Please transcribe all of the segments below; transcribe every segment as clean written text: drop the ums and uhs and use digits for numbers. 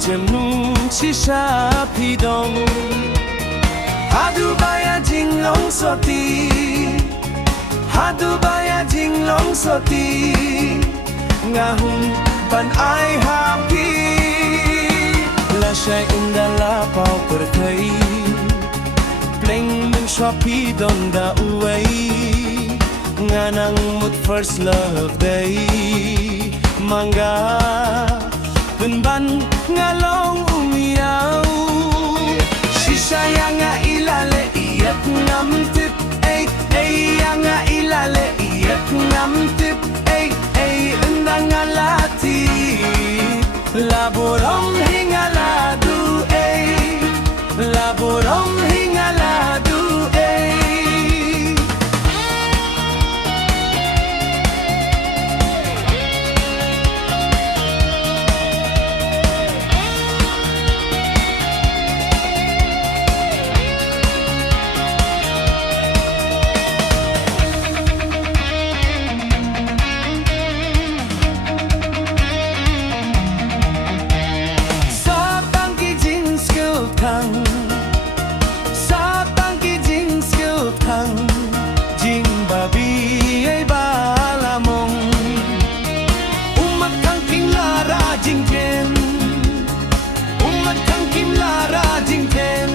jem nung chi sha phi dong hadu baya jing long so ti hadu baya jing long so ti nga hun ban ai happy la shay inda la pau per thai pleng mình xóa phi don da uai nga nang mut first love day manga bên ban nga long umiao shisha nga ilale iet ngam tip ay nga ilale iet ngam tip ay nga lati laborom hingala du ay laborom hingala du ay sa tang ki jing skill thang jing babi ai ba la mong umat thang kim la ra jing ten umat thang kim la ra jing ten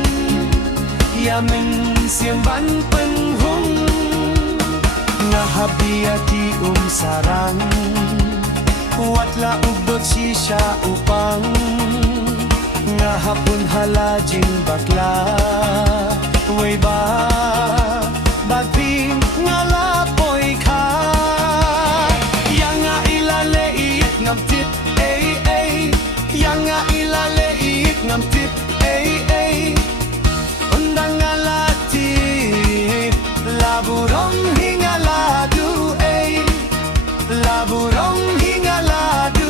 ya mình siang ban pen hung nga habia ti sarang wat la ubot si sha upang nga hapon halajing bakla way ba bagping nga lapoy ka yang nga ilale iit ngam tip yang nga ilale iit ngam tip undang nga lati laburong hingaladu laburong hingaladu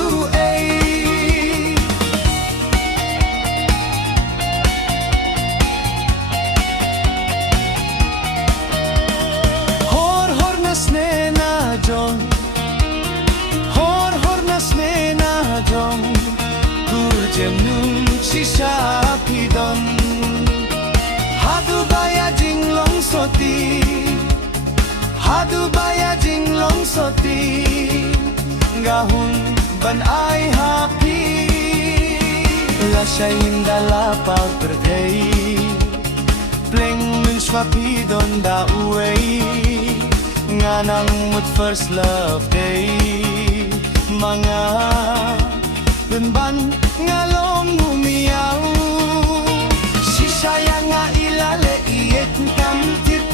hor na sne na jong jem nung chi sha phi don hadu baya jing long so ti hadu baya jing long so ti nga hun ban ai happy la shayin da la pau per dei pleng min shwa phi don da uai nga nang mut first love day mga benban nga long umiao shisha nga ilale iet ngam tip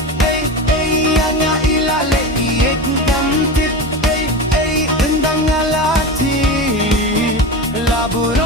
nga ilale iet ngam tip endang nga lati laburo